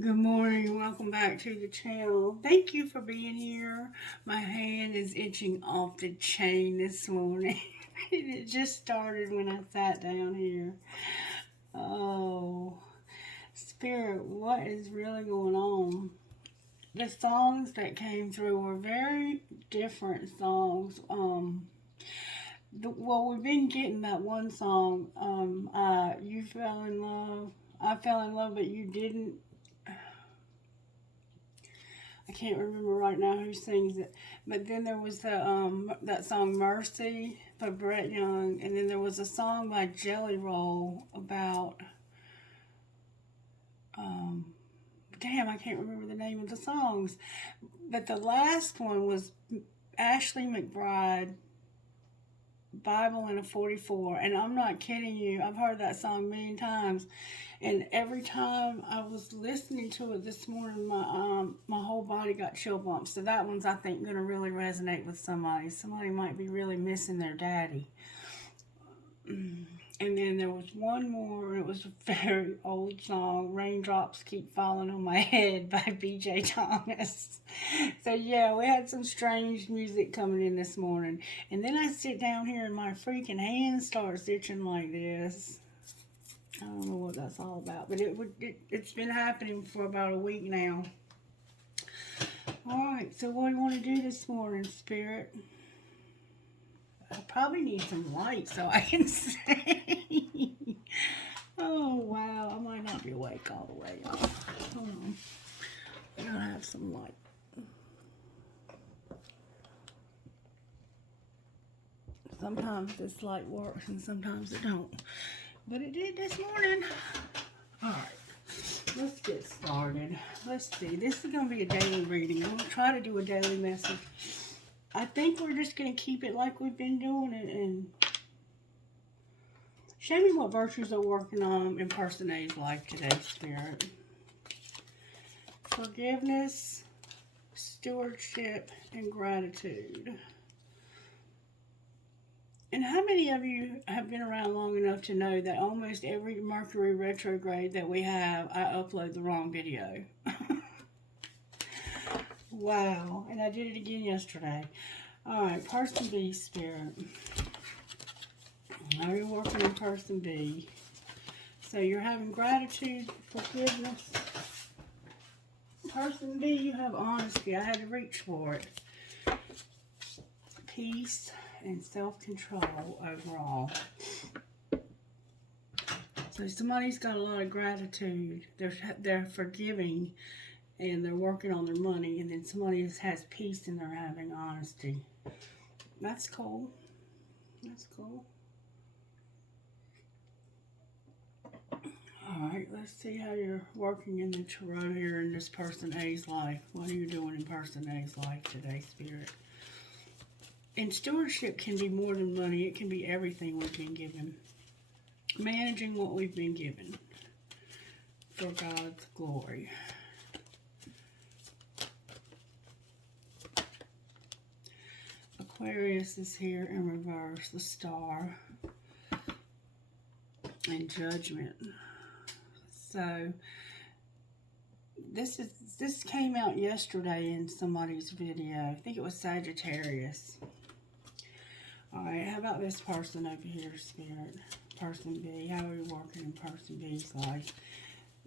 Good morning. Welcome back to the channel. Thank you for being here. My hand is itching off the chain this morning. It just started when I sat down here. Oh, Spirit, what is really going on? The songs that came through were very different songs. We've been getting that one song. You fell in love. I fell in love, but you didn't. I can't remember right now who sings it, but then there was that song "Mercy" by Brett Young, and then there was a song by Jelly Roll about um, damn, I can't remember the name of the songs, but the last one was Ashley McBride, Bible in a 44, and I'm not kidding you. I've heard that song many times, and every time I was listening to it this morning, my whole body got chill bumps. So that one's, I think, gonna really resonate with somebody. Somebody might be really missing their daddy. And then there was one more. It was a very old song, "Raindrops Keep Falling on My Head" by B.J. Thomas. So yeah, we had some strange music coming in this morning. And then I sit down here and my freaking hand starts itching like this. I don't know what that's all about, but it's been happening for about a week now. All right, so what do you want to do this morning, Spirit? I probably need some light so I can see. Oh, wow. I might not be awake all the way. Hold on. I gotta have some light. Sometimes this light works and sometimes it don't. But it did this morning. All right. Let's get started. Let's see. This is going to be a daily reading. I'm going to try to do a daily message. I think we're just going to keep it like we've been doing it and show me what virtues are working on in Person A's life today, Spirit. Forgiveness, stewardship, and gratitude. And how many of you have been around long enough to know that almost every Mercury retrograde that we have, I upload the wrong video? Wow. And I did it again yesterday. All right, Person B, Spirit. How are you working in Person B? So you're having gratitude, forgiveness. Person B, you have honesty. I had to reach for it. Peace and self-control overall. So somebody's got a lot of gratitude. They're forgiving and they're working on their money, and then somebody has peace and they're having honesty. That's cool. That's cool. Alright, let's see how you're working in the tarot here in this Person A's life. What are you doing in Person A's life today, Spirit? And stewardship can be more than money. It can be everything we've been given. Managing what we've been given for God's glory. Aquarius is here in reverse, the Star, and Judgment. So this came out yesterday in somebody's video. I think it was Sagittarius. Alright, how about this person over here, Spirit? Person B. How are you working in Person B's life?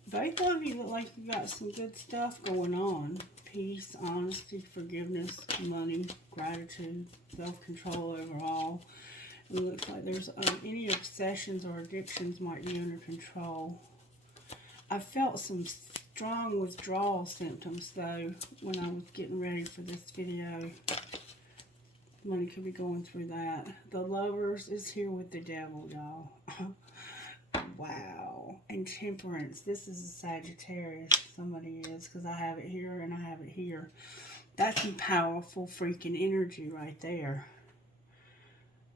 Both of you look like you got some good stuff going on. Peace, honesty, forgiveness, money, gratitude, self-control overall. It looks like there's any obsessions or addictions might be under control. I felt some strong withdrawal symptoms though when I was getting ready for this video. Money could be going through that. The Lovers is here with the devil, y'all. Wow. And Temperance. This is a Sagittarius. Somebody is, because I have it here and I have it here. That's some powerful freaking energy right there.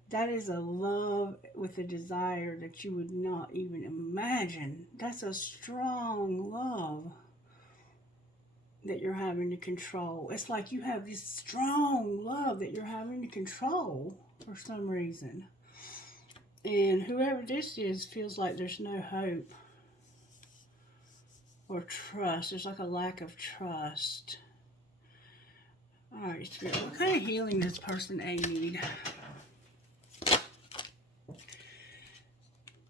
That is a love with a desire that you would not even imagine. That's a strong love that you're having to control. It's like you have this strong love that you're having to control for some reason. And whoever this is feels like there's no hope or trust. There's like a lack of trust. All right, Spirit, what kind of healing does person A need?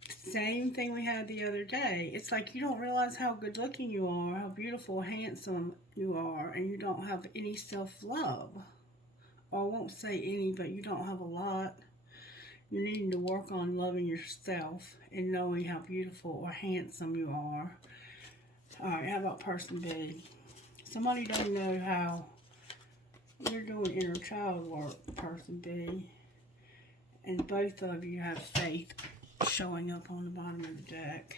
Same thing we had the other day. It's like you don't realize how good looking you are, how beautiful, handsome you are, and you don't have any self-love. Or I won't say any, but you don't have a lot. You're needing to work on loving yourself and knowing how beautiful or handsome you are. Alright, how about person B? Somebody doesn't know how you're doing inner child work, person B. And both of you have faith showing up on the bottom of the deck.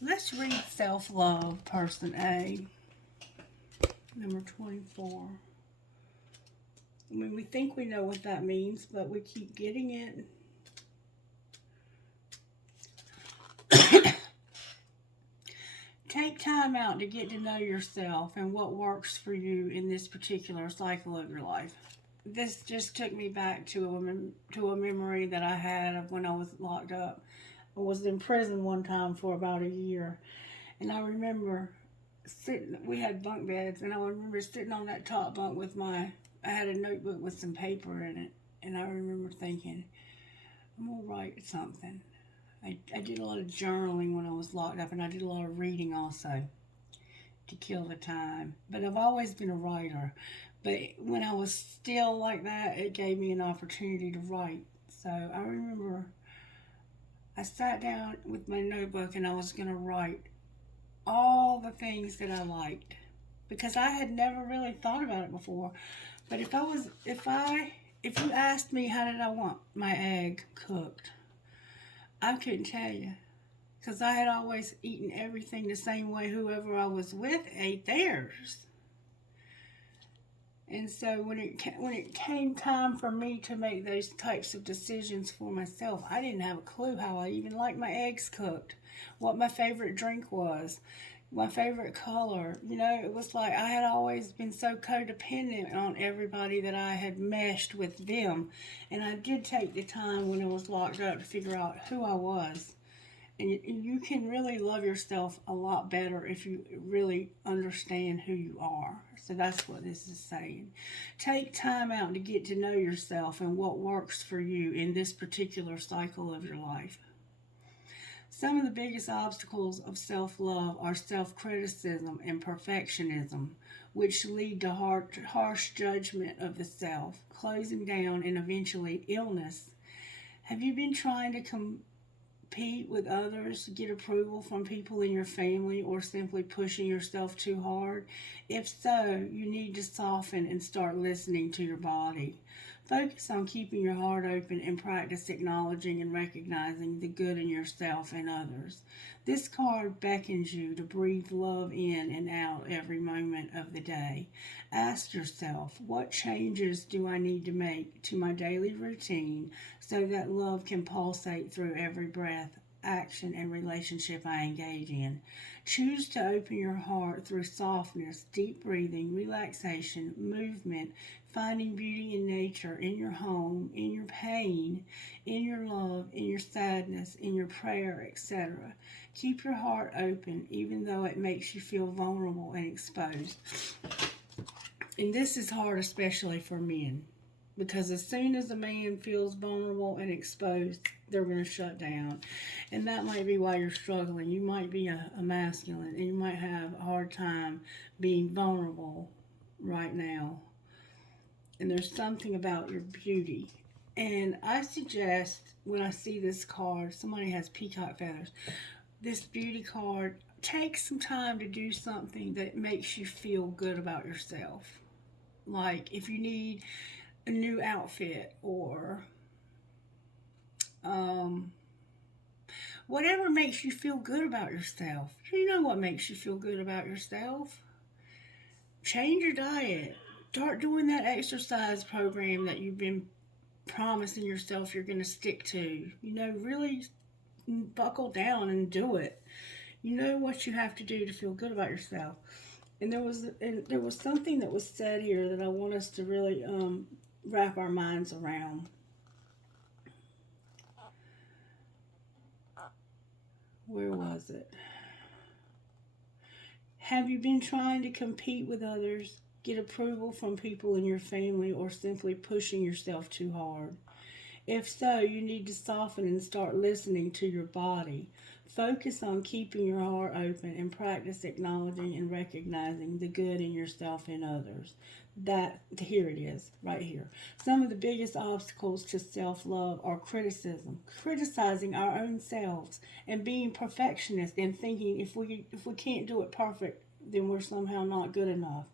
Let's read self-love, person A. Number 24. I mean, we think we know what that means, but we keep getting it. Take time out to get to know yourself and what works for you in this particular cycle of your life. This just took me back to a memory that I had of when I was locked up. I was in prison one time for about a year. And I remember we had bunk beds, and I remember sitting on that top bunk with I had a notebook with some paper in it. And I remember thinking, I'm going to write something. I did a lot of journaling when I was locked up, and I did a lot of reading also to kill the time. But I've always been a writer. But when I was still like that, it gave me an opportunity to write. So I remember I sat down with my notebook and I was going to write all the things that I liked. Because I had never really thought about it before. But if you asked me how did I want my egg cooked, I couldn't tell you, because I had always eaten everything the same way whoever I was with ate theirs. And so when it came time for me to make those types of decisions for myself, I didn't have a clue how I even liked my eggs cooked, what my favorite drink was, my favorite color. You know, it was like I had always been so codependent on everybody that I had meshed with them. And I did take the time when I was locked up to figure out who I was. And you can really love yourself a lot better if you really understand who you are. So that's what this is saying. Take time out to get to know yourself and what works for you in this particular cycle of your life. Some of the biggest obstacles of self-love are self-criticism and perfectionism, which lead to harsh judgment of the self, closing down, and eventually illness. Have you been trying to compete with others, get approval from people in your family, or simply pushing yourself too hard? If so, you need to soften and start listening to your body. Focus on keeping your heart open and practice acknowledging and recognizing the good in yourself and others. This card beckons you to breathe love in and out every moment of the day. Ask yourself, what changes do I need to make to my daily routine so that love can pulsate through every breath, action, and relationship I engage in? Choose to open your heart through softness, deep breathing, relaxation, movement, finding beauty in nature, in your home, in your pain, in your love, in your sadness, in your prayer, etc. Keep your heart open, even though it makes you feel vulnerable and exposed. And this is hard, especially for men, because as soon as a man feels vulnerable and exposed, they're going to shut down. And that might be why you're struggling. You might be a masculine, and you might have a hard time being vulnerable right now. And there's something about your beauty. And I suggest, when I see this card, somebody has peacock feathers, this beauty card, take some time to do something that makes you feel good about yourself. Like if you need a new outfit, or whatever makes you feel good about yourself. You know what makes you feel good about yourself? Change your diet. Start doing that exercise program that you've been promising yourself you're going to stick to. You know, really buckle down and do it. You know what you have to do to feel good about yourself. And there was something that was said here that I want us to really wrap our minds around. Where was it? Have you been trying to compete with others, get approval from people in your family, or simply pushing yourself too hard? If so, you need to soften and start listening to your body. Focus on keeping your heart open and practice acknowledging and recognizing the good in yourself and others. Here it is, right here. Some of the biggest obstacles to self-love are criticism, criticizing our own selves, and being perfectionist and thinking if we can't do it perfect, then we're somehow not good enough,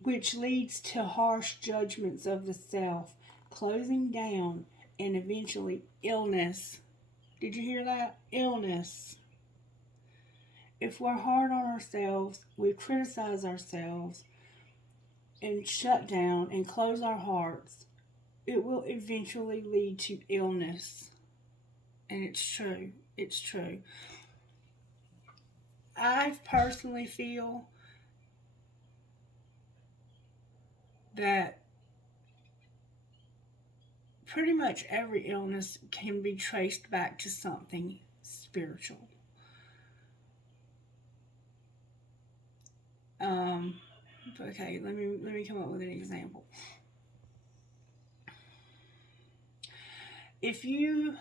which leads to harsh judgments of the self, closing down, and eventually illness. Did you hear that? Illness. If we're hard on ourselves, we criticize ourselves and shut down and close our hearts, it will eventually lead to illness. And it's true. It's true. I personally feel that pretty much every illness can be traced back to something spiritual. Okay, let me come up with an example. If you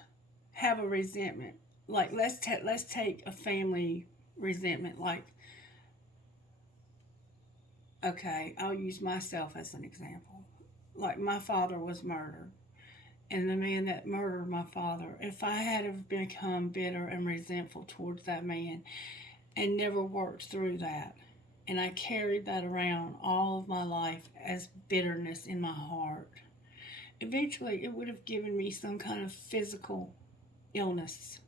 have a resentment, like let's take a family resentment, like, okay, I'll use myself as an example. Like, my father was murdered, and the man that murdered my father, if I had have become bitter and resentful towards that man and never worked through that, and I carried that around all of my life as bitterness in my heart, eventually it would have given me some kind of physical illness.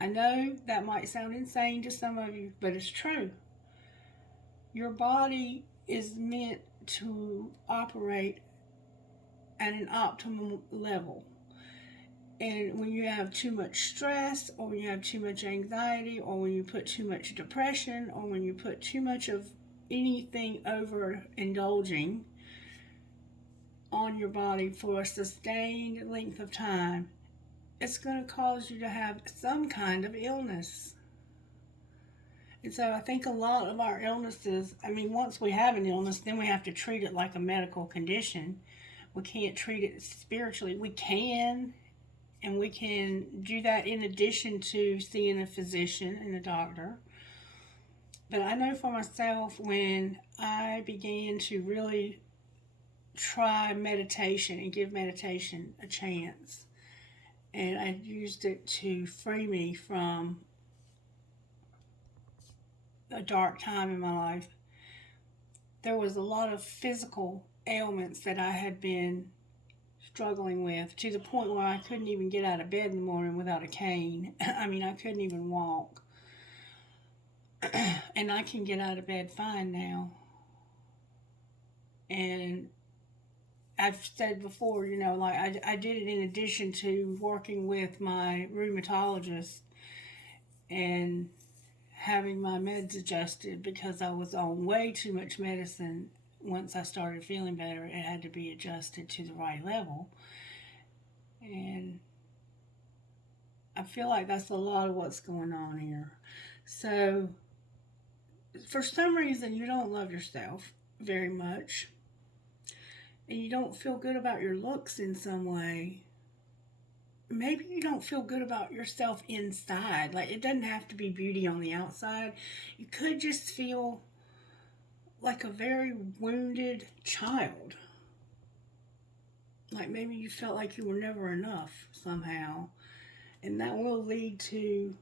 I know that might sound insane to some of you, but it's true. Your body is meant to operate at an optimum level. And when you have too much stress, or when you have too much anxiety, or when you put too much depression, or when you put too much of anything overindulging on your body for a sustained length of time, it's going to cause you to have some kind of illness. And so I think a lot of our illnesses, once we have an illness, then we have to treat it like a medical condition. We can't treat it spiritually. We can, and we can do that in addition to seeing a physician and a doctor. But I know for myself, when I began to really try meditation and give meditation a chance, and I used it to free me from a dark time in my life, there was a lot of physical ailments that I had been struggling with, to the point where I couldn't even get out of bed in the morning without a cane. I couldn't even walk. And I can get out of bed fine now. And I've said before, I did it in addition to working with my rheumatologist and having my meds adjusted, because I was on way too much medicine. Once I started feeling better, it had to be adjusted to the right level. And I feel like that's a lot of what's going on here. So, for some reason, you don't love yourself very much, and you don't feel good about your looks in some way. Maybe you don't feel good about yourself inside. Like, it doesn't have to be beauty on the outside. You could just feel like a very wounded child. Like, maybe you felt like you were never enough somehow. And that will lead to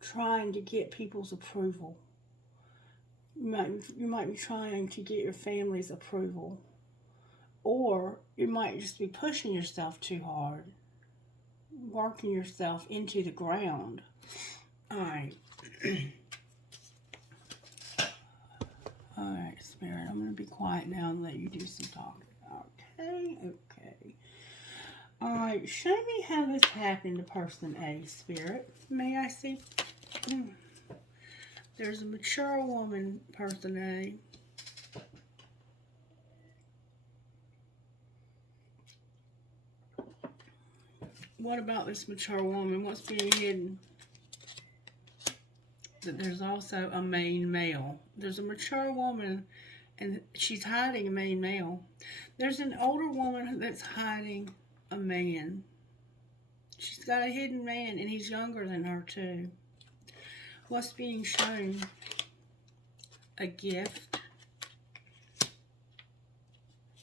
trying to get people's approval. You might be trying to get your family's approval. Or you might just be pushing yourself too hard, working yourself into the ground. Alright. Alright, Spirit, I'm going to be quiet now and let you do some talking. Okay. Alright, show me how this happened to person A, Spirit. May I see? There's a mature woman, person A. What about this mature woman? What's being hidden? that there's also a main male. There's a mature woman, and she's hiding a main male. There's an older woman that's hiding a man. She's got a hidden man, and he's younger than her, too. What's being shown? A gift.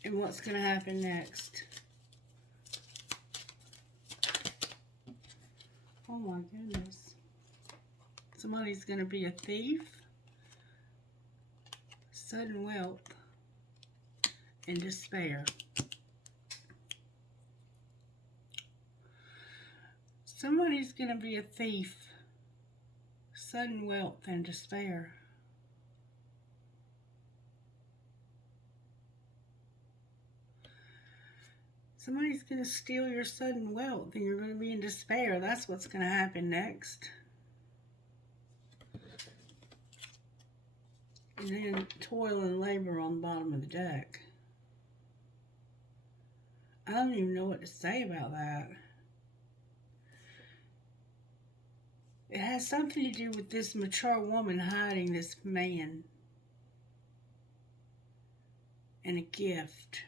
And what's going to happen next? Oh my goodness. Somebody's going to be a thief. Sudden wealth. And despair. Somebody's going to be a thief. Sudden wealth and despair. Somebody's going to steal your sudden wealth and you're going to be in despair. That's what's going to happen next. And then toil and labor on the bottom of the deck. I don't even know what to say about that. It has something to do with this mature woman hiding this man. And a gift.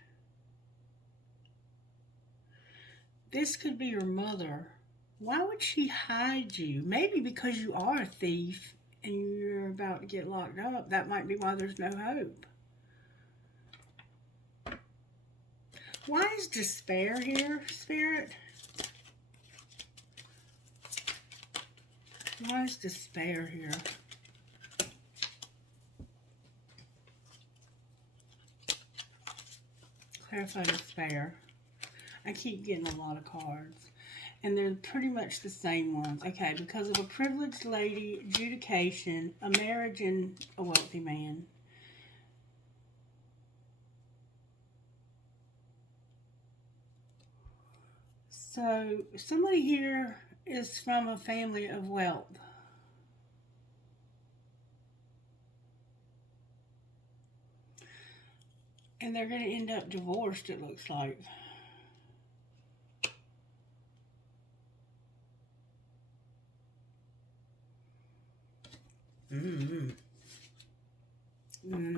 This could be your mother. Why would she hide you? Maybe because you are a thief and you're about to get locked up. That might be why there's no hope. Why is despair here, Spirit? Why is despair here? Clarify despair. I keep getting a lot of cards. And they're pretty much the same ones. Okay, because of a privileged lady, adjudication, a marriage, and a wealthy man. So, somebody here is from a family of wealth. And they're going to end up divorced, it looks like. And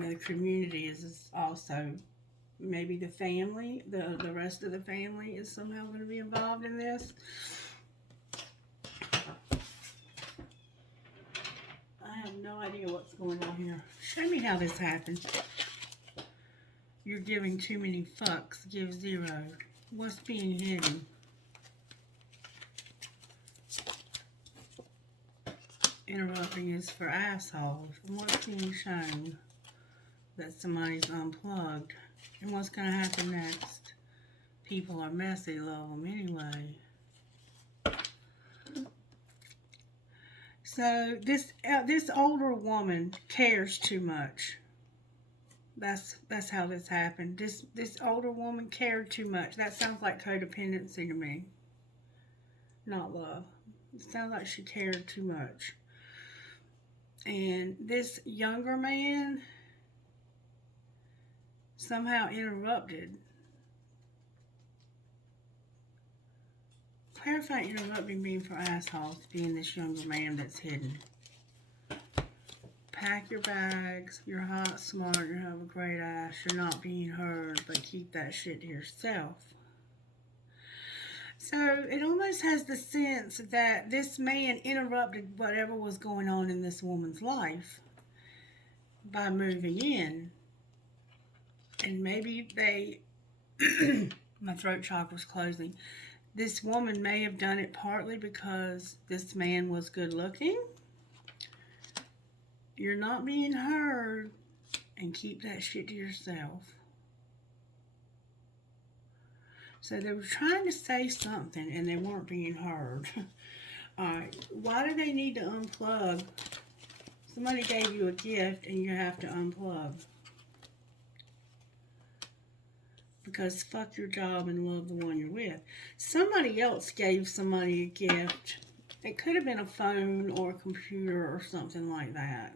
the community is also, maybe the family, the rest of the family is somehow going to be involved in this. I have no idea what's going on here. Show me how this happened. You're giving too many fucks. Give 0. What's being hidden? Interrupting is for assholes. And what's being shown? That somebody's unplugged. And what's going to happen next? People are messy, love them anyway. So this older woman cares too much. That's how this happened. This older woman cared too much. That sounds like codependency to me. Not love. It sounds like she cared too much. And this younger man somehow interrupted. Clarify interrupting being for assholes, being this younger man that's hidden. Pack your bags. You're hot, smart, you have a great ass. You're not being heard, but keep that shit to yourself. So it almost has the sense that this man interrupted whatever was going on in this woman's life by moving in. And maybe they, my throat chakra's closing. This woman may have done it partly because this man was good looking. You're not being heard, and keep that shit to yourself. So they were trying to say something and they weren't being heard. Alright, why do they need to unplug? Somebody gave you a gift and you have to unplug. Because fuck your job and love the one you're with. Somebody else gave somebody a gift. It could have been a phone or a computer or something like that.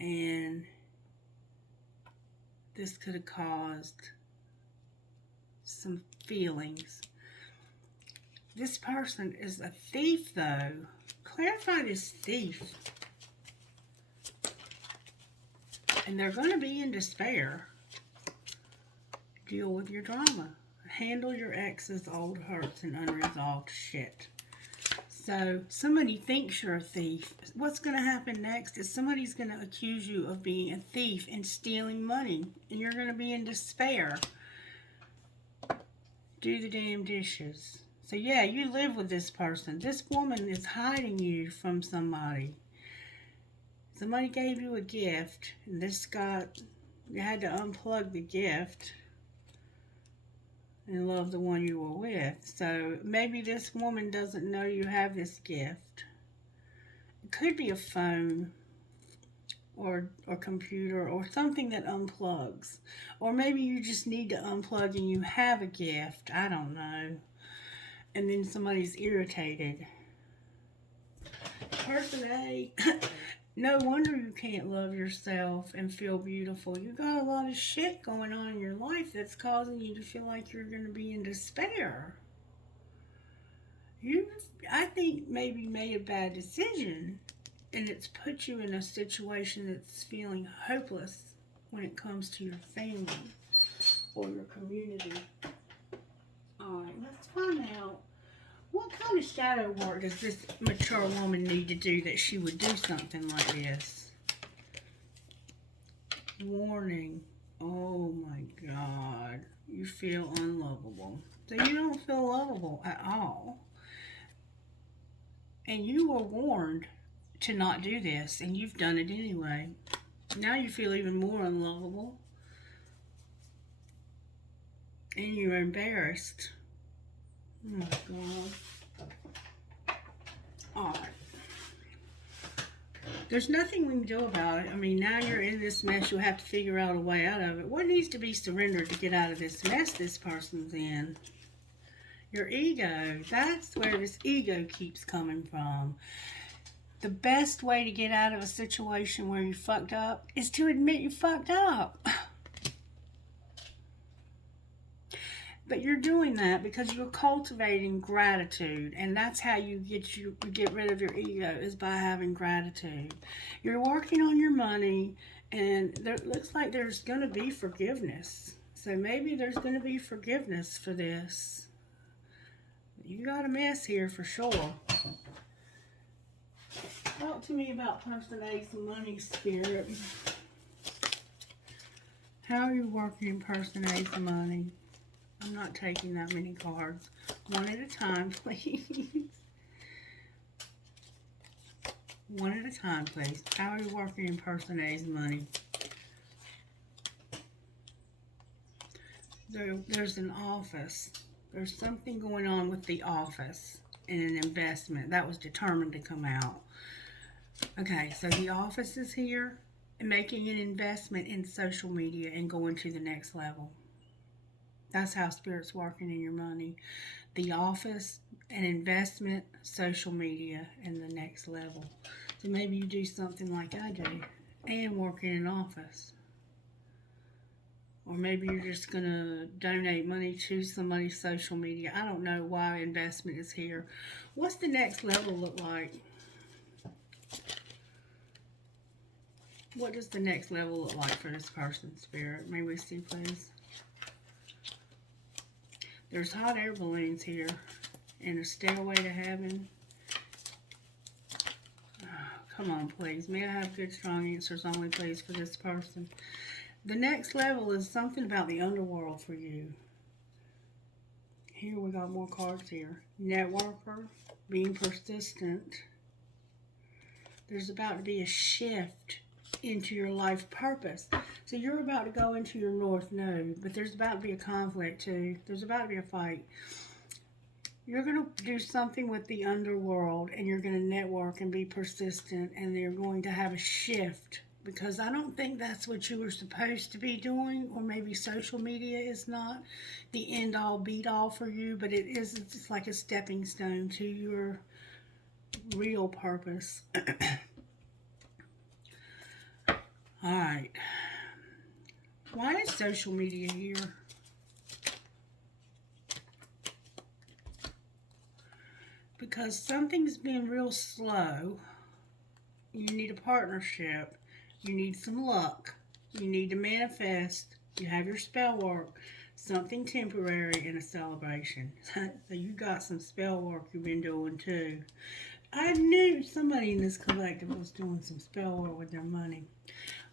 And this could have caused some feelings. This person is a thief, though. clarify this thief. And they're going to be in despair. Deal with your drama. Handle your ex's old hurts and unresolved shit. So, somebody thinks you're a thief. What's going to happen next is somebody's going to accuse you of being a thief and stealing money. And you're going to be in despair. Do the damn dishes. So, yeah, you live with this person. This woman is hiding you from somebody. Somebody gave you a gift. And you had to unplug the gift. And love the one you were with. So maybe this woman doesn't know you have this gift. It could be a phone or computer or something that unplugs. Or maybe you just need to unplug and you have a gift. I don't know. And then somebody's irritated. Person A, no wonder you can't love yourself and feel beautiful. You got a lot of shit going on in your life that's causing you to feel like you're going to be in despair. You, I think, maybe made a bad decision, and it's put you in a situation that's feeling hopeless when it comes to your family or your community. Alright, let's find out. What kind of shadow work does this mature woman need to do that she would do something like this? Warning. Oh my God. You feel unlovable. So you don't feel lovable at all. And you were warned to not do this, and you've done it anyway. Now you feel even more unlovable. And you're embarrassed. Oh my God. Alright. There's nothing we can do about it. I mean, now you're in this mess. You'll have to figure out a way out of it. What needs to be surrendered to get out of this mess this person's in? Your ego. That's where this ego keeps coming from. The best way to get out of a situation where you fucked up is to admit you fucked up. But you're doing that because you're cultivating gratitude, and that's how you get rid of your ego, is by having gratitude. You're working on your money, and it looks like there's going to be forgiveness. So maybe there's going to be forgiveness for this. You got a mess here for sure. Talk to me about person A's money, Spirit. How are you working person A's money? I'm not taking that many cards. One at a time, please. One at a time, please. How are you working in person A's money? There's an office. There's something going on with the office and an investment. That was determined to come out. Okay, so the office is here and making an investment in social media and going to the next level. That's how Spirit's working in your money. The office, an investment, social media, and the next level. So maybe you do something like I do and work in an office. Or maybe you're just going to donate money to somebody's social media. I don't know why investment is here. What's the next level look like? What does the next level look like for this person, Spirit? May we see, please? There's hot air balloons here and a stairway to heaven. Oh, come on, please. May I have good, strong answers only, please, for this person? The next level is something about the underworld for you. Here we got more cards here. Networker, being persistent. There's about to be a shift into your life purpose. So you're about to go into your north node, but there's about to be a conflict too. There's about to be a fight. You're going to do something with the underworld, and you're going to network and be persistent, and you're going to have a shift, because I don't think that's what you were supposed to be doing, or maybe social media is not the end all beat all for you, but it is. It's like a stepping stone to your real purpose. All right. Why is social media here? because something's been real slow. You need a partnership. You need some luck. You need to manifest. You have your spell work. Something temporary and a celebration. So you got some spell work you've been doing too. I knew somebody in this collective was doing some spell work with their money.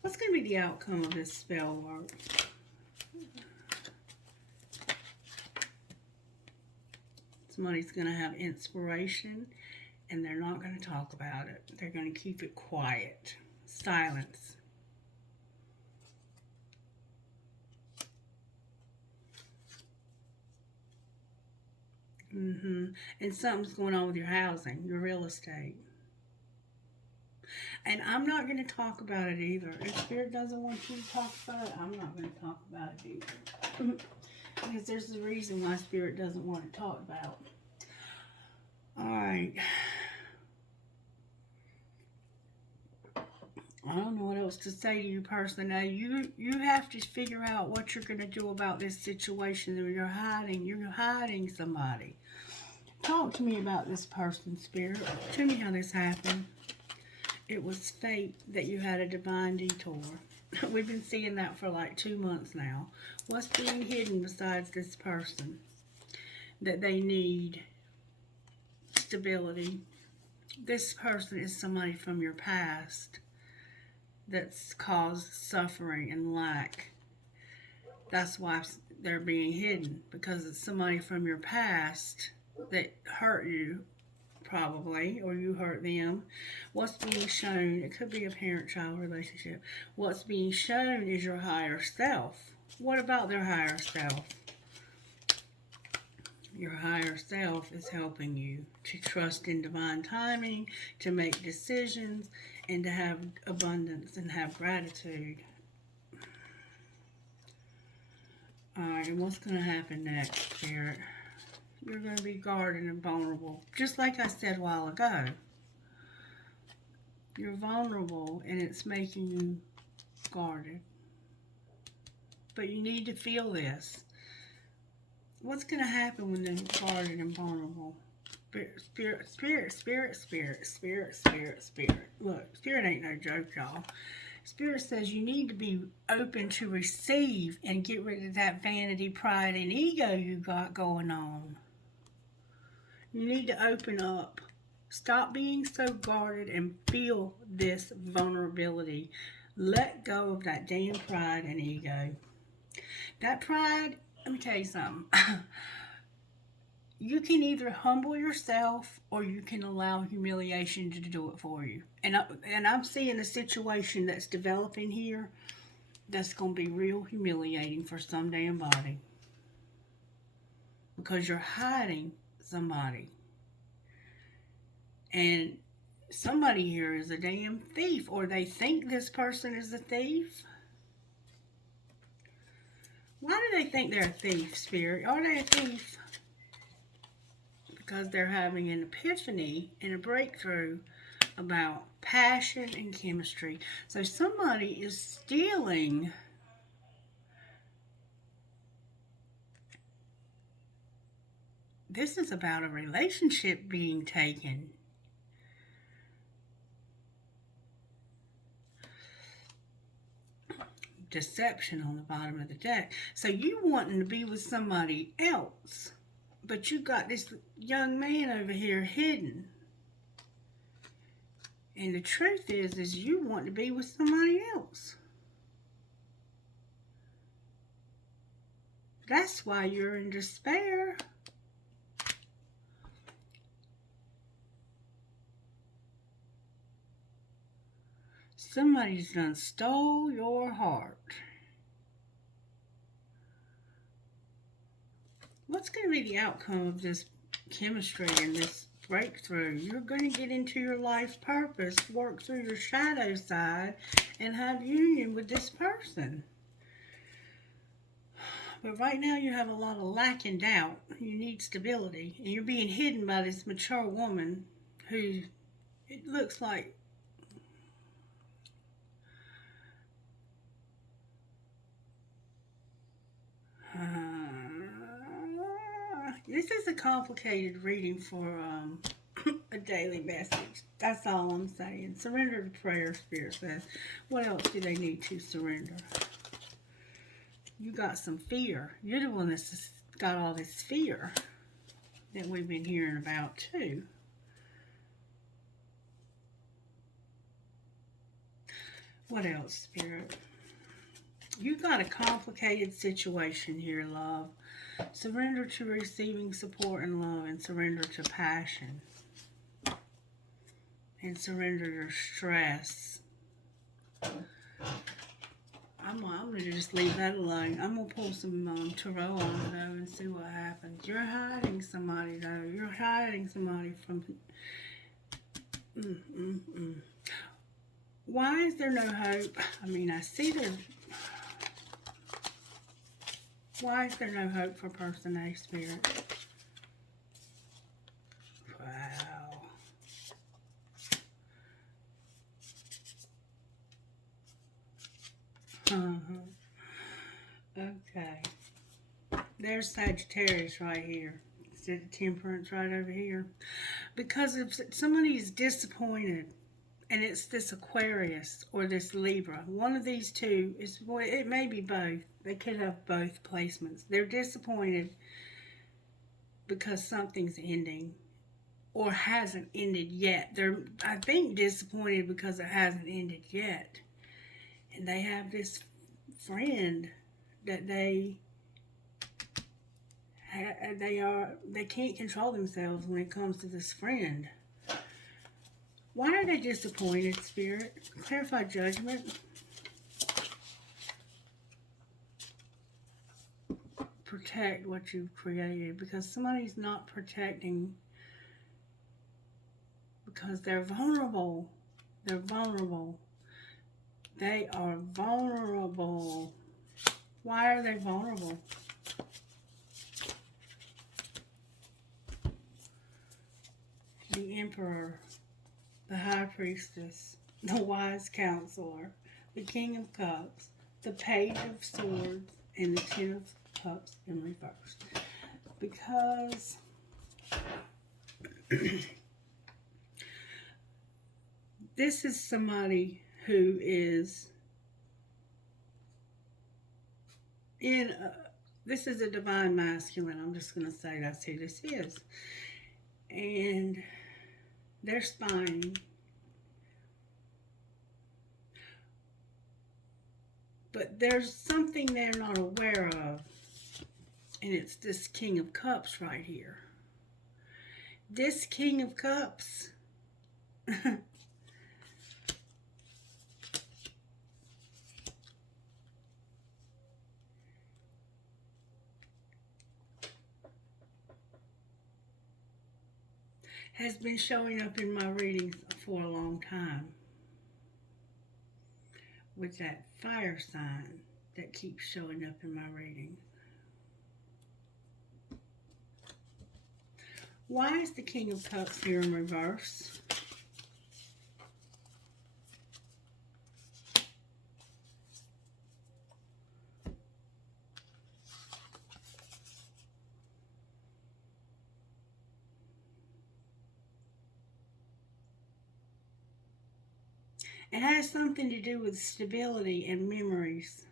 What's going to be the outcome of this spell work? Somebody's going to have inspiration, and they're not going to talk about it. They're going to keep it quiet. Silence. And something's going on with your housing, your real estate. And I'm not going to talk about it either. If Spirit doesn't want you to talk about it, I'm not going to talk about it either. Because there's a reason why Spirit doesn't want to talk about. Alright. I don't know what else to say to you personally. Now, you have to figure out what you're going to do about this situation that you're hiding. You're hiding somebody. Talk to me about this person, Spirit. Tell me how this happened. It was fate that you had a divine detour. We've been seeing that for like 2 months now. What's being hidden besides this person? That they need stability. This person is somebody from your past that's caused suffering and lack. That's why they're being hidden, because it's somebody from your past that hurt you, probably, or you hurt them. What's being shown, it could be a parent-child relationship. What's being shown is your higher self. What about their higher self? Your higher self is helping you to trust in divine timing, to make decisions, and to have abundance and have gratitude. Alright, and what's going to happen next, Spirit? You're going to be guarded and vulnerable. Just like I said a while ago. You're vulnerable and it's making you guarded. But you need to feel this. What's going to happen when they're guarded and vulnerable? Spirit, spirit, spirit, spirit, spirit, spirit, spirit. Look, Spirit ain't no joke, y'all. Spirit says you need to be open to receive and get rid of that vanity, pride, and ego you got going on. You need to open up. Stop being so guarded and feel this vulnerability. Let go of that damn pride and ego. That pride, let me tell you something. You can either humble yourself or you can allow humiliation to do it for you. And I'm seeing a situation that's developing here that's going to be real humiliating for some damn body. Because you're hiding somebody. And somebody here is a damn thief, or they think this person is a thief. Why do they think they're a thief, Spirit? Are they a thief? Because they're having an epiphany and a breakthrough about passion and chemistry. So somebody is stealing this is about a relationship being taken. Deception on the bottom of the deck. So you wanting to be with somebody else, but you got this young man over here hidden. And the truth is you want to be with somebody else. That's why you're in despair. Somebody's done stole your heart. What's going to be the outcome of this chemistry and this breakthrough? You're going to get into your life's purpose, work through your shadow side, and have union with this person. But right now you have a lot of lack and doubt. You need stability. And you're being hidden by this mature woman who, it looks like, This is a complicated reading for a daily message. That's all I'm saying. Surrender to prayer, Spirit says. What else do they need to surrender? You got some fear. You're the one that's got all this fear that we've been hearing about too. What else, Spirit? You got a complicated situation here, love. Surrender to receiving support and love, and surrender to passion. And surrender your stress. I'm going to just leave that alone. I'm going to pull some tarot on it, though, and see what happens. You're hiding somebody, though. You're hiding somebody from... Why is there no hope? I mean, I see there... Why is there no hope for person A, Spirit? Wow. Okay. There's Sagittarius right here. Instead of Temperance right over here. Because if somebody's disappointed, and it's this Aquarius or this Libra, one of these two is, well, it may be both. They could have both placements. They're disappointed because something's ending or hasn't ended yet. They're, I think, disappointed because it hasn't ended yet. And they have this friend that they can't control themselves when it comes to this friend. Why are they disappointed, Spirit? Clarify judgment. Protect what you've created, because somebody's not protecting because they're vulnerable. They're vulnerable. They are vulnerable. Why are they vulnerable? The Emperor, the High Priestess, the Wise Counselor, the King of Cups, the Page of Swords, and the Ten of Cups in reverse. Because this is somebody who is in this is a divine masculine. I'm just going to say that's who this is. And they're spying. But there's something they're not aware of. And it's this King of Cups right here. This King of Cups has been showing up in my readings for a long time. With that fire sign that keeps showing up in my readings. Why is the King of Cups here in reverse? It has something to do with stability and memories.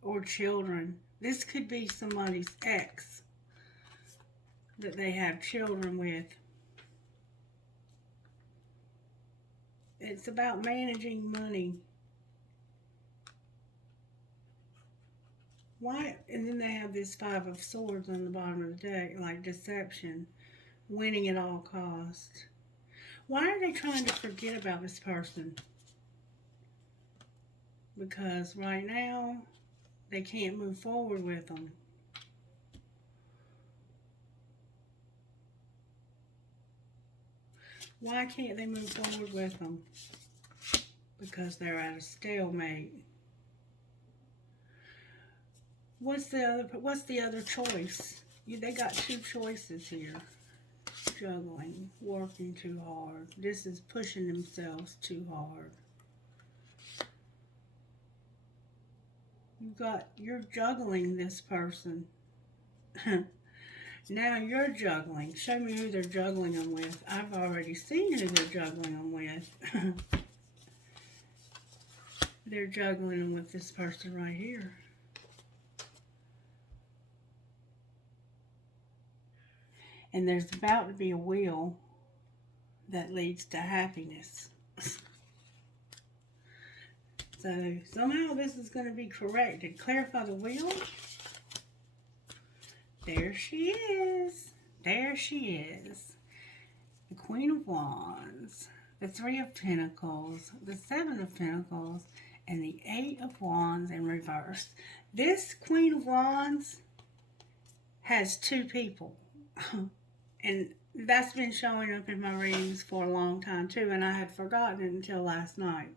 Or children. This could be somebody's ex that they have children with. It's about managing money. Why? And then they have this Five of Swords on the bottom of the deck, like deception, winning at all costs. Why are they trying to forget about this person? Because right now, they can't move forward with them. Why can't they move forward with them? Because they're at a stalemate. What's the other choice? They got two choices here. Juggling, working too hard. This is pushing themselves too hard. You're juggling this person. Now you're juggling. Show me who they're juggling them with. I've already seen who they're juggling them with. They're juggling them with this person right here. And there's about to be a wheel that leads to happiness. So somehow this is going to be corrected. Clarify the wheel. There she is. There she is. The Queen of Wands, the Three of Pentacles, the Seven of Pentacles, and the Eight of Wands in reverse. This Queen of Wands has two people. And that's been showing up in my readings for a long time too, and I had forgotten it until last night.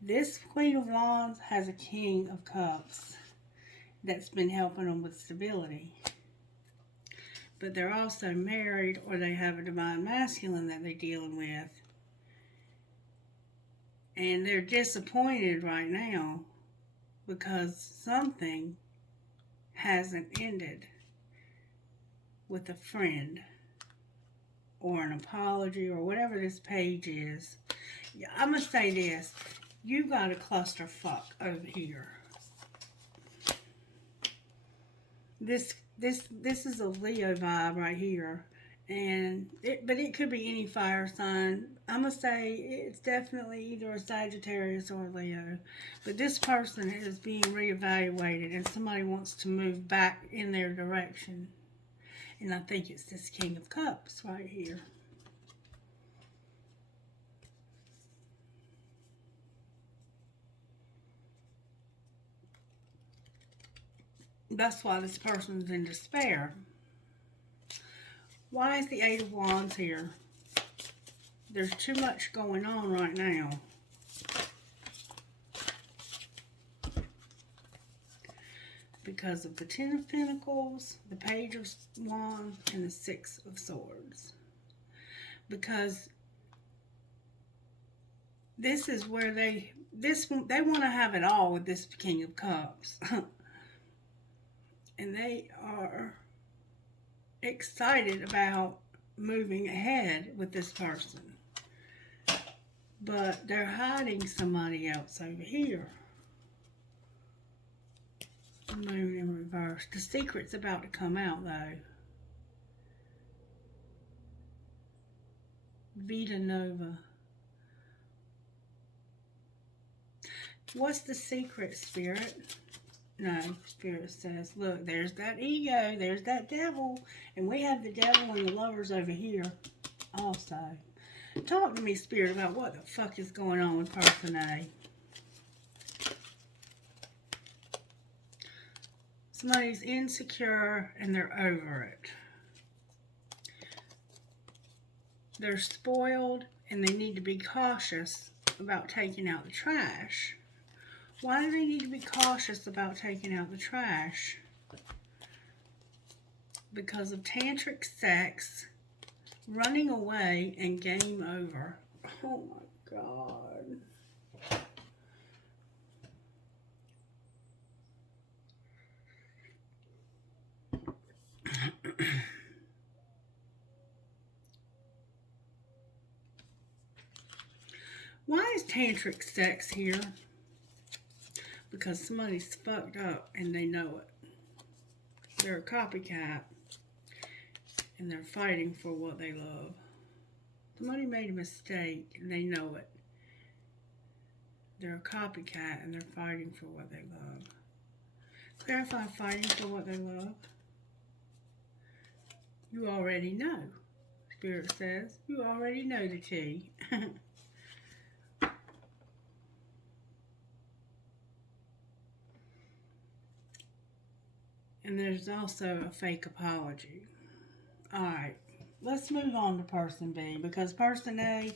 This Queen of Wands has a King of Cups that's been helping them with stability. But they're also married, or they have a divine masculine that they're dealing with. And they're disappointed right now because something hasn't ended with a friend or an apology or whatever this page is. I'm going to say this. You got a clusterfuck over here. This is a Leo vibe right here. But it could be any fire sign. I'm going to say it's definitely either a Sagittarius or a Leo. But this person is being reevaluated and somebody wants to move back in their direction. And I think it's this King of Cups right here. That's why this person's in despair. Why is the Eight of Wands here? There's too much going on right now. Because of the Ten of Pentacles, the Page of Wands, and the Six of Swords. Because this is where they want to have it all with this King of Cups. And they are excited about moving ahead with this person. But they're hiding somebody else over here. The Moon in reverse. The secret's about to come out though. Vita Nova. What's the secret, Spirit? No, Spirit says, look, there's that ego, there's that devil, and we have the devil and the lovers over here also. Talk to me, Spirit, about what the fuck is going on with person A. Somebody's insecure and they're over it. They're spoiled and they need to be cautious about taking out the trash. Why do they need to be cautious about taking out the trash? Because of tantric sex, running away, and game over. Oh my God. Why is tantric sex here? Because somebody's fucked up and they know it. They're a copycat and they're fighting for what they love. Somebody made a mistake and they know it. They're a copycat and they're fighting for what they love. Clarify fighting for what they love. You already know. Spirit says, you already know the tea. And there's also a fake apology. Alright, let's move on to person B. Because person A,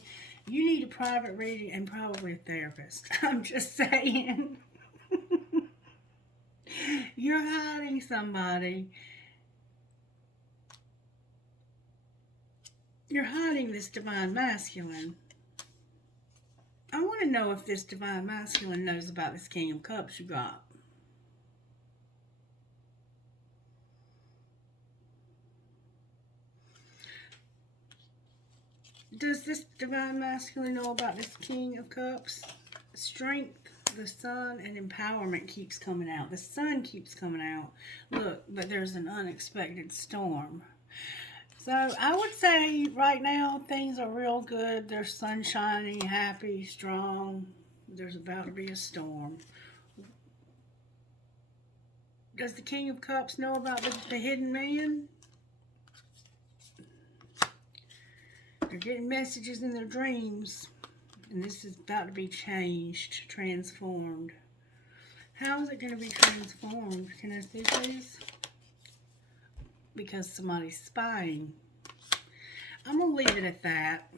you need a private reading and probably a therapist. I'm just saying. You're hiding somebody. You're hiding this divine masculine. I want to know if this divine masculine knows about this King of Cups you got. Does this Divine Masculine know about this King of Cups? Strength, the Sun, and empowerment keeps coming out. The Sun keeps coming out. Look, but there's an unexpected storm. So I would say right now things are real good. They're sunshiny, happy, strong. There's about to be a storm. Does the King of Cups know about the hidden man? They're getting messages in their dreams. And this is about to be changed, transformed. How is it going to be transformed? Can I see, please? Because somebody's spying. I'm going to leave it at that.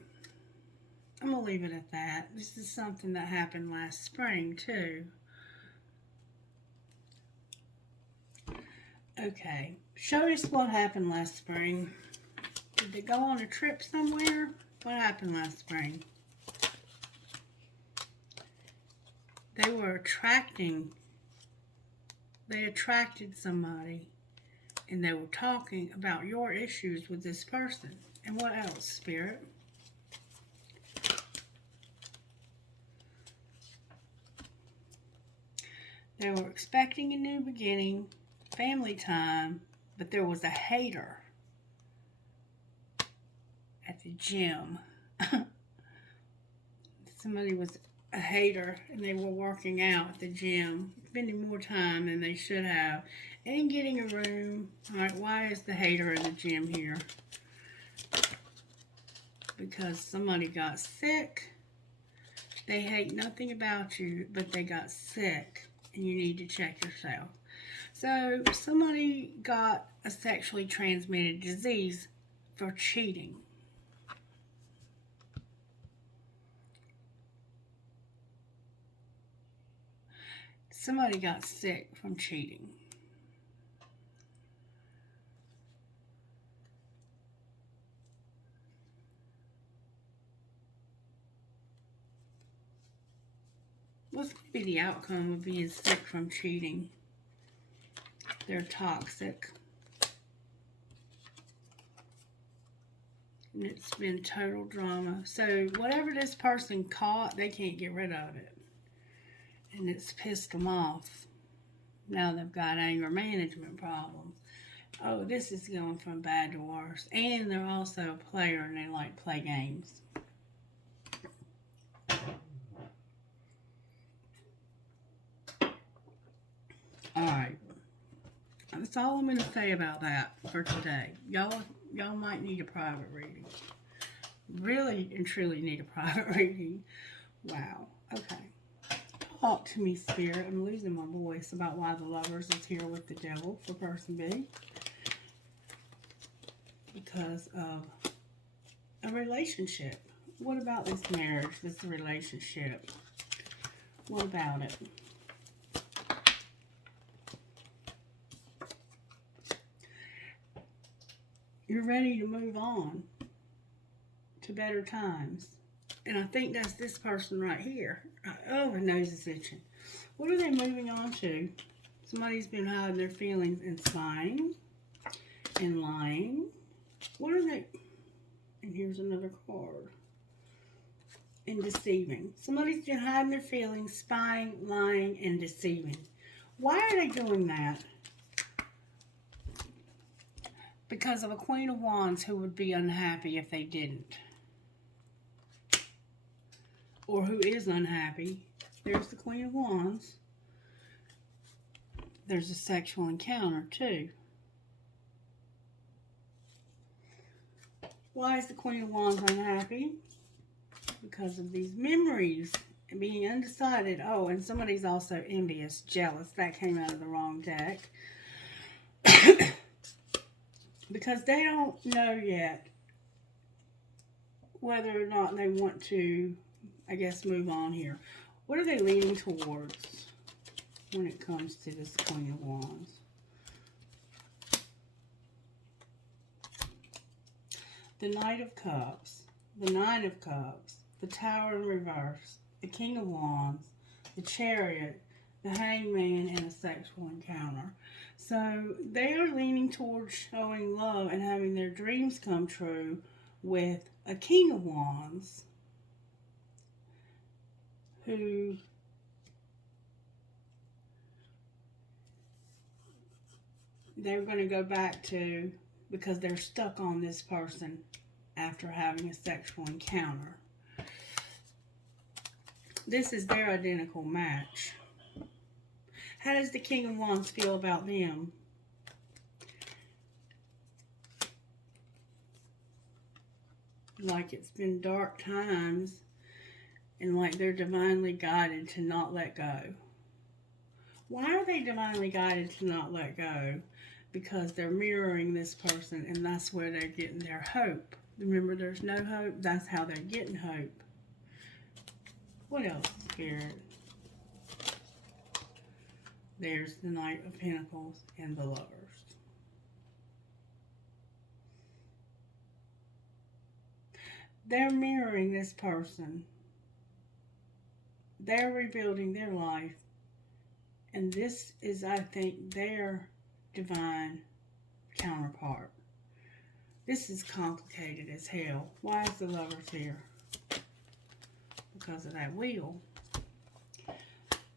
I'm going to leave it at that. This is something that happened last spring, too. Okay. Show us what happened last spring. Did they go on a trip somewhere? What happened last spring? They were they attracted somebody, and they were talking about your issues with this person. And what else, Spirit? They were expecting a new beginning, family time, but there was a hater at the gym. Somebody was a hater, and they were working out at the gym, spending more time than they should have, and getting a room. All right, why is the hater in the gym here? Because somebody got sick. They hate nothing about you, but they got sick, and you need to check yourself. So somebody got a sexually transmitted disease for cheating. Somebody got sick from cheating. What's going to be the outcome of being sick from cheating? They're toxic. And it's been total drama. So whatever this person caught, they can't get rid of it. And it's pissed them off. Now they've got anger management problems. Oh, this is going from bad to worse. And they're also a player, and they like to play games. Alright. That's all I'm going to say about that for today. Y'all might need a private reading. Really and truly need a private reading. Wow. Okay. Talk to me, Spirit. I'm losing my voice about why the Lovers is here with the Devil for person B. Because of a relationship. What about this marriage, this relationship? What about it? You're ready to move on to better times. And I think that's this person right here. Oh, my nose is itching. What are they moving on to? Somebody's been hiding their feelings and spying and lying. What are they? And here's another card. And deceiving. Somebody's been hiding their feelings, spying, lying, and deceiving. Why are they doing that? Because of a Queen of Wands who would be unhappy if they didn't. Or who is unhappy. There's the Queen of Wands. There's a sexual encounter too. Why is the Queen of Wands unhappy? Because of these memories and being undecided. Oh, and somebody's also envious, jealous. That came out of the wrong deck. Because they don't know yet whether or not they want to, I guess, move on here. What are they leaning towards when it comes to this Queen of Wands? The Knight of Cups, the Nine of Cups, the Tower in reverse, the King of Wands, the Chariot, the Hangman, and a sexual encounter. So they are leaning towards showing love and having their dreams come true with a King of Wands who they're going to go back to because they're stuck on this person after having a sexual encounter. This is their identical match. How does the King of Wands feel about them? Like it's been dark times and like they're divinely guided to not let go. Why are they divinely guided to not let go? Because they're mirroring this person and that's where they're getting their hope. Remember, there's no hope. That's how they're getting hope. What else, Spirit? There's the Knight of Pentacles and the Lovers. They're mirroring this person. They're rebuilding their life. And this is, I think, their divine counterpart. This is complicated as hell. Why is the Lovers here? Because of that wheel.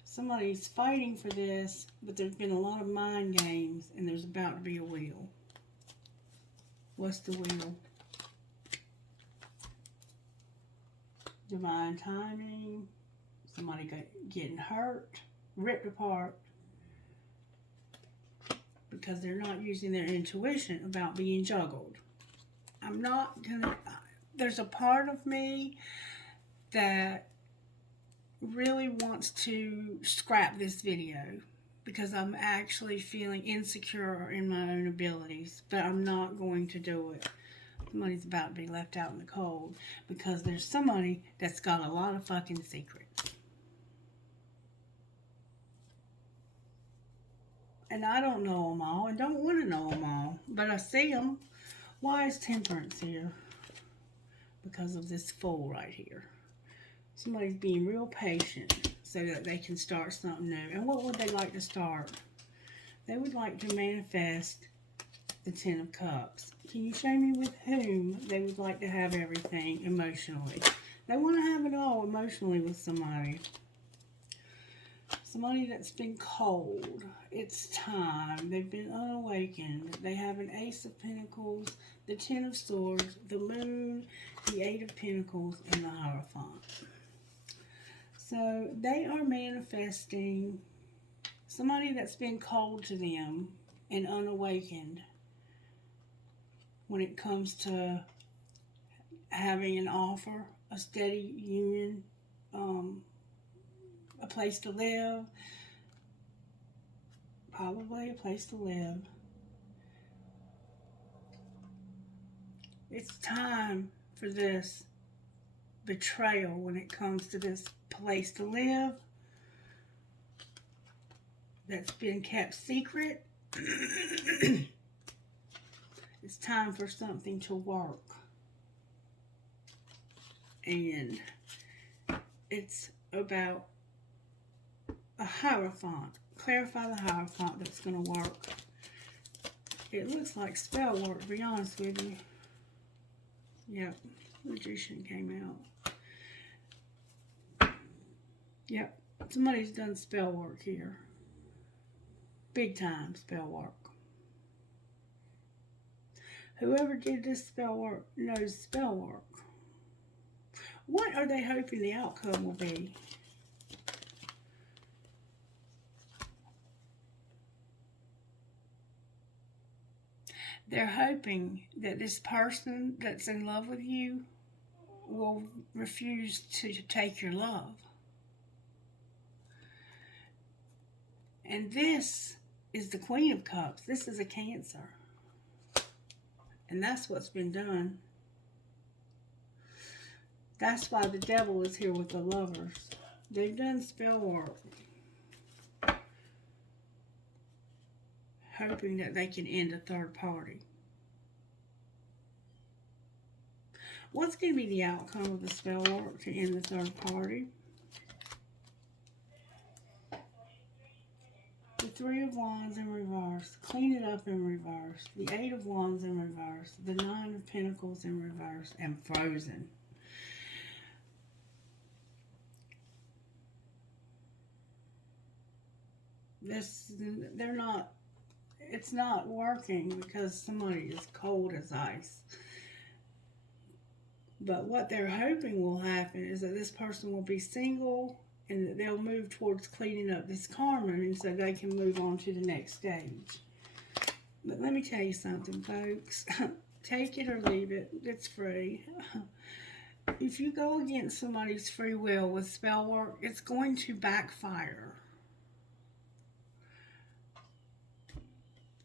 Somebody's fighting for this, but there's been a lot of mind games, and there's about to be a wheel. What's the wheel? Divine timing. Somebody getting hurt, ripped apart, because they're not using their intuition about being juggled. I'm not gonna, there's a part of me that really wants to scrap this video because I'm actually feeling insecure in my own abilities, but I'm not going to do it. Somebody's about to be left out in the cold because there's somebody that's got a lot of fucking secrets. And I don't know them all and don't want to know them all, but I see them. Why is Temperance here? Because of this Fool right here. Somebody's being real patient so that they can start something new. And what would they like to start? They would like to manifest the Ten of Cups. Can you show me with whom they would like to have everything emotionally? They want to have it all emotionally with somebody. Somebody that's been cold. It's time. They've been unawakened. They have an Ace of Pentacles, the Ten of Swords, the Moon, the Eight of Pentacles, and the Hierophant. So they are manifesting somebody that's been cold to them and unawakened when it comes to having an offer, a steady union, a place to live, probably a place to live. It's time for this betrayal when it comes to this place to live that's been kept secret. It's time for something to work. And it's about a Hierophant. Clarify the Hierophant that's going to work. It looks like spell work, to be honest with you. Yep, Magician came out. Yep, somebody's done spell work here. Big time spell work. Whoever did this spell work knows spell work. What are they hoping the outcome will be? They're hoping that this person that's in love with you will refuse to take your love. And this is the Queen of Cups. This is a Cancer. And that's what's been done. That's why the Devil is here with the Lovers. They've done spell work, hoping that they can end a third party. What's going to be the outcome of the spell work to end the third party? The Three of Wands in reverse. Clean it up in reverse. The Eight of Wands in reverse. The Nine of Pentacles in reverse. And frozen. It's not working because somebody is cold as ice. But what they're hoping will happen is that this person will be single and that they'll move towards cleaning up this karma and so they can move on to the next stage. But let me tell you something, folks. Take it or leave it. It's free. If you go against somebody's free will with spell work, it's going to backfire.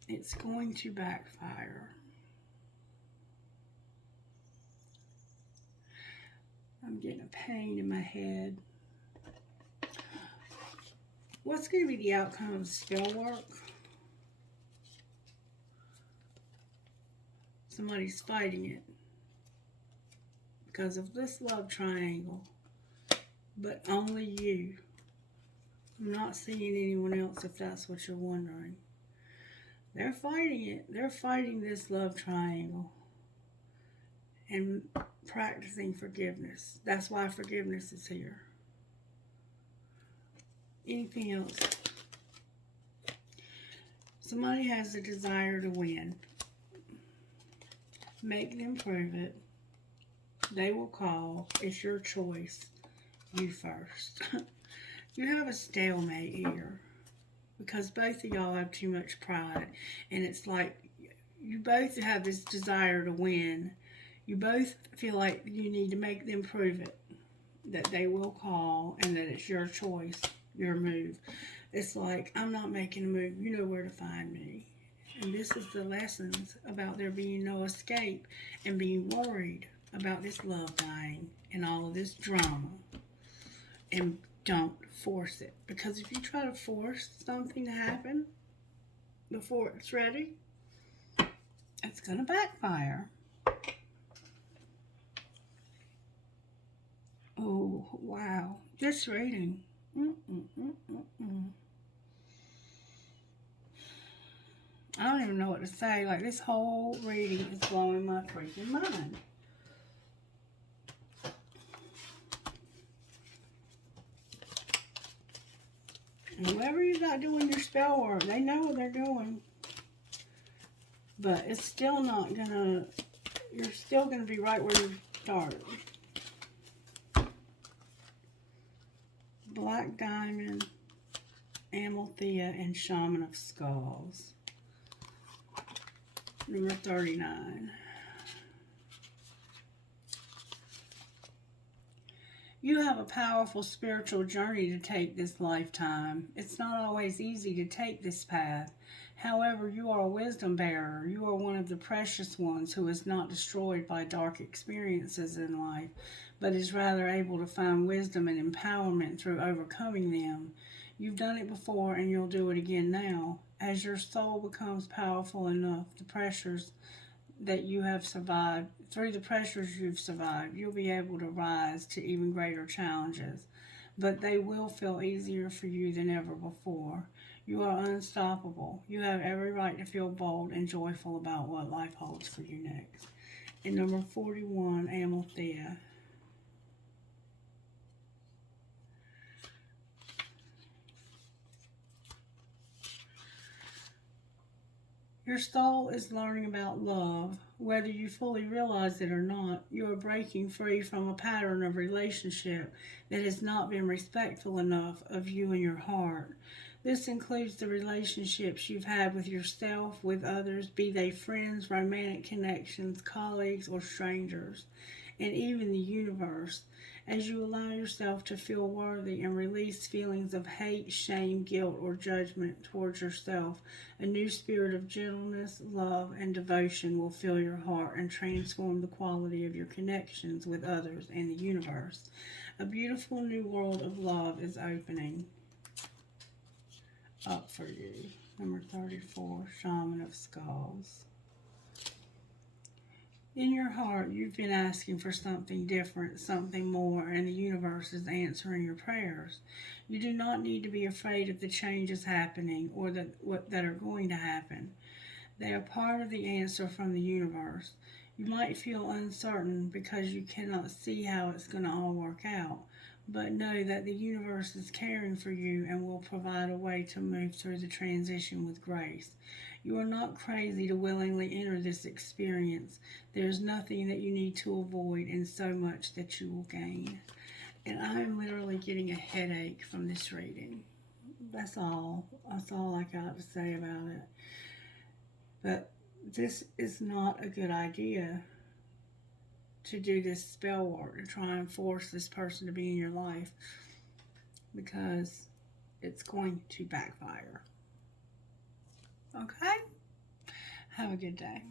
It's going to backfire. I'm getting a pain in my head. What's going to be the outcome of spell work? Somebody's fighting it because of this love triangle, but only you. I'm not seeing anyone else if that's what you're wondering. They're fighting it. They're fighting this love triangle and practicing forgiveness. That's why forgiveness is here. Anything else? Somebody has a desire to win. Make them prove it. They will call. It's your choice. You first. You have a stalemate here because both of y'all have too much pride, and it's like you both have this desire to win. You both feel like you need to make them prove it, that they will call and that it's your choice, your move. It's like, I'm not making a move. You know where to find me. And this is the lessons about there being no escape and being worried about this love dying and all of this drama. And don't force it. Because if you try to force something to happen before it's ready, it's going to backfire. Oh, wow. This reading. I don't even know what to say. Like, this whole reading is blowing my freaking mind. And whoever you got doing your spell work, they know what they're doing. But it's still not gonna, you're still gonna be right where you started. Black Diamond, Amalthea, and Shaman of Skulls. Number 39. You have a powerful spiritual journey to take this lifetime. It's not always easy to take this path. However, you are a wisdom bearer. You are one of the precious ones who is not destroyed by dark experiences in life, but is rather able to find wisdom and empowerment through overcoming them. You've done it before and you'll do it again now. As your soul becomes powerful enough, the pressures that you have survived, through the pressures you've survived, you'll be able to rise to even greater challenges. But they will feel easier for you than ever before. You are unstoppable. You have every right to feel bold and joyful about what life holds for you next. And number 41, Amalthea. Your soul is learning about love. Whether you fully realize it or not, you are breaking free from a pattern of relationship that has not been respectful enough of you and your heart. This includes the relationships you've had with yourself, with others, be they friends, romantic connections, colleagues, or strangers, and even the universe. As you allow yourself to feel worthy and release feelings of hate, shame, guilt, or judgment towards yourself, a new spirit of gentleness, love, and devotion will fill your heart and transform the quality of your connections with others and the universe. A beautiful new world of love is opening up for you. Number 34, Shaman of Skulls. In your heart, you've been asking for something different, something more, and the universe is answering your prayers. You do not need to be afraid of the changes happening or that are going to happen. They are part of the answer from the universe. You might feel uncertain because you cannot see how it's going to all work out, but know that the universe is caring for you and will provide a way to move through the transition with grace. You are not crazy to willingly enter this experience. There is nothing that you need to avoid and so much that you will gain. And I'm literally getting a headache from this reading. That's all. That's all I got to say about it. But this is not a good idea to do this spell work, to try and force this person to be in your life, because it's going to backfire. Okay? Have a good day.